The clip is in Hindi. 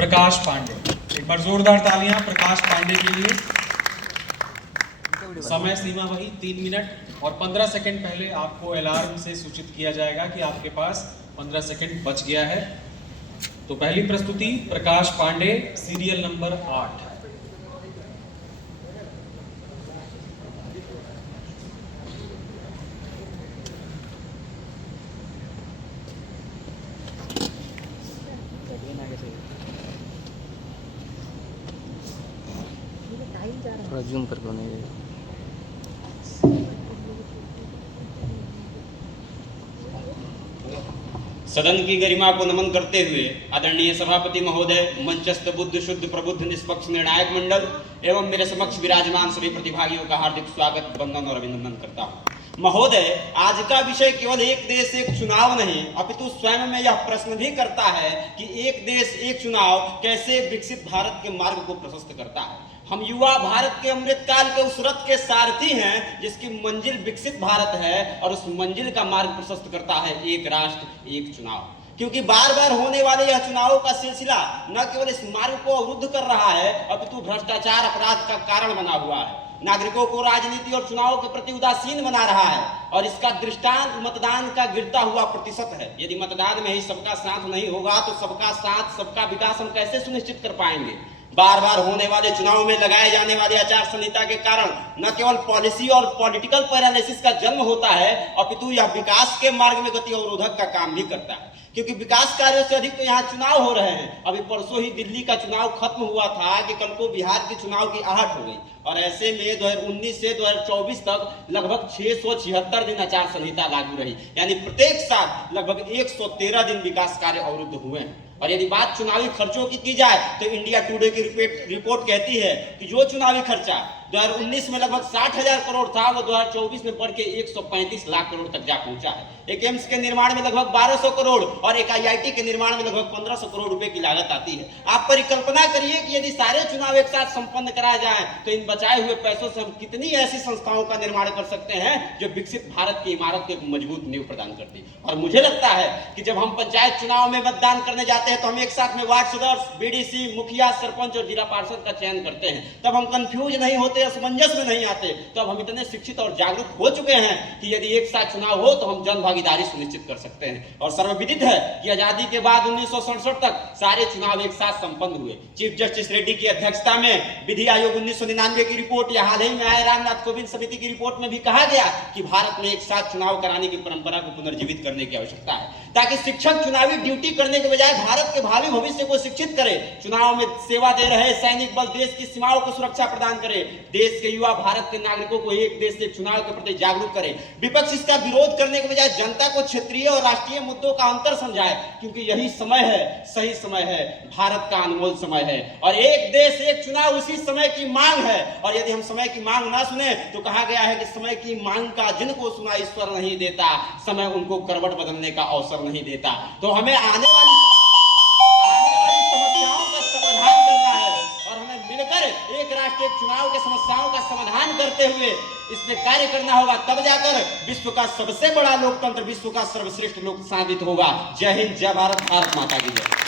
प्रकाश पांडे। एक बार जोरदार तालियां प्रकाश पांडे के लिए। समय सीमा वही 3 मिनट और 15 सेकंड पहले आपको अलार्म से सूचित किया जाएगा कि आपके पास 15 सेकंड बच गया है। तो पहली प्रस्तुति प्रकाश पांडे, सीरियल नंबर 8। थोड़ा जूम कर लो नहीं। सदन की गरिमा को नमन करते हुए आदरणीय सभापति महोदय, मंचस्थ बुद्ध शुद्ध प्रबुद्ध निष्पक्ष निर्णायक मंडल एवं मेरे समक्ष विराजमान सभी प्रतिभागियों का हार्दिक स्वागत, वंदन और अभिनंदन करता हूं। महोदय, आज का विषय केवल एक देश एक चुनाव नहीं अपितु स्वयं में यह प्रश्न भी करता है कि एक देश एक चुनाव कैसे विकसित भारत के मार्ग को प्रशस्त करता है। हम युवा भारत के अमृतकाल के उस रथ के सारथी हैं जिसकी मंजिल विकसित भारत है और उस मंजिल का मार्ग प्रशस्त करता है एक राष्ट्र एक चुनाव। क्योंकि बार बार होने वाले यह चुनावों का सिलसिला न केवल इस मार्ग को अवरुद्ध कर रहा है अपितु भ्रष्टाचार अपराध का कारण बना हुआ है, नागरिकों को राजनीति और चुनाव के प्रति उदासीन बना रहा है और इसका दृष्टांत मतदान का गिरता हुआ प्रतिशत है। यदि मतदान में ही सबका साथ नहीं होगा तो सबका साथ सबका विकास हम कैसे सुनिश्चित कर पाएंगे। बार बार होने वाले चुनाव में लगाए जाने वाले आचार संहिता के कारण न केवल पॉलिसी और पॉलिटिकल पैरालिसिस का जन्म होता है अपितु यह विकास के मार्ग में गति अवरोधक का काम भी करता है। क्योंकि विकास कार्यों से अधिक तो यहाँ चुनाव हो रहे हैं। अभी परसों ही दिल्ली का चुनाव खत्म हुआ था कि कल को बिहार के चुनाव की आहट हो गई और ऐसे में 2019 से 2024 तक लगभग 676 दिन आचार संहिता लागू रही, यानी प्रत्येक साल लगभग 113 दिन विकास कार्य अवरुद्ध हुए हैं। और यदि बात चुनावी खर्चों की जाए तो इंडिया टुडे की रिपोर्ट कहती है कि जो चुनावी खर्चा 2019 में लगभग 60,000 करोड़ था वो 2024 में बढ़ के 135 लाख करोड़ तक जा पहुंचा है। एक एम्स के निर्माण में लगभग 1200 करोड़ और एक IIT के निर्माण में लगभग 1500 करोड़ रुपए की लागत आती है। आप परिकल्पना करिए कि यदि सारे चुनाव एक साथ संपन्न कराए जाएं तो इन बचाए हुए पैसों से हम कितनी ऐसी संस्थाओं का निर्माण कर सकते हैं जो विकसित भारत की इमारत को एक मजबूत नींव प्रदान करती है। और मुझे लगता है कि जब हम पंचायत चुनाव में मतदान करने जाते हैं तो हम एक साथ में वार्ड सदस्य, BDC, मुखिया, सरपंच और जिला पार्षद का चयन करते हैं। तब हम कंफ्यूज नहीं होते, असमंजस में नहीं आते। तो अब हम इतने शिक्षित और जागरूक हो चुके हैं कि यदि एक साथ चुनाव हो तो हम जन भागीदारी सुनिश्चित कर सकते हैं। और सर्वविदित है कि आजादी के बाद 1967 तक सारे चुनाव एक साथ संपन्न हुए। चीफ जस्टिस रेड्डी की अध्यक्षता में विधि आयोग 1999 की रिपोर्ट या हाल ही में आए रामनाथ कोविंद समिति की रिपोर्ट में भी कहा गया कि भारत में एक साथ चुनाव कराने की परंपरा को पुनर्जीवित करने की आवश्यकता है ताकि शिक्षक चुनावी ड्यूटी करने के बजाय भारत के भावी भविष्य को शिक्षित करे, चुनाव में सेवा दे रहे सैनिक बल देश की सीमाओं को सुरक्षा प्रदान करे, देश के युवा भारत के नागरिकों को एक देश एक चुनाव के प्रति जागरूक करे। विपक्ष इसका विरोध करने के बजाय जनता को क्षेत्रीय और राष्ट्रीय मुद्दों का अंतर समझाए, क्योंकि यही समय है, सही समय है, भारत का अनमोल समय है और एक देश एक चुनाव उसी समय की मांग है। और यदि हम समय की मांग ना सुने तो कहा गया है कि समय की मांग का जिनको सुना ईश्वर नहीं देता, समय उनको करवट बदलने का अवसर नहीं देता। तो हमें आने वाली समस्याओं का समाधान करना है और हमें मिलकर एक राष्ट्र एक चुनाव के समस्याओं का समाधान करते हुए इसमें कार्य करना होगा। तब जाकर विश्व का सबसे बड़ा लोकतंत्र, विश्व का सर्वश्रेष्ठ लोक साबित होगा। जय हिंद, जय भारत, भारत माता की जय।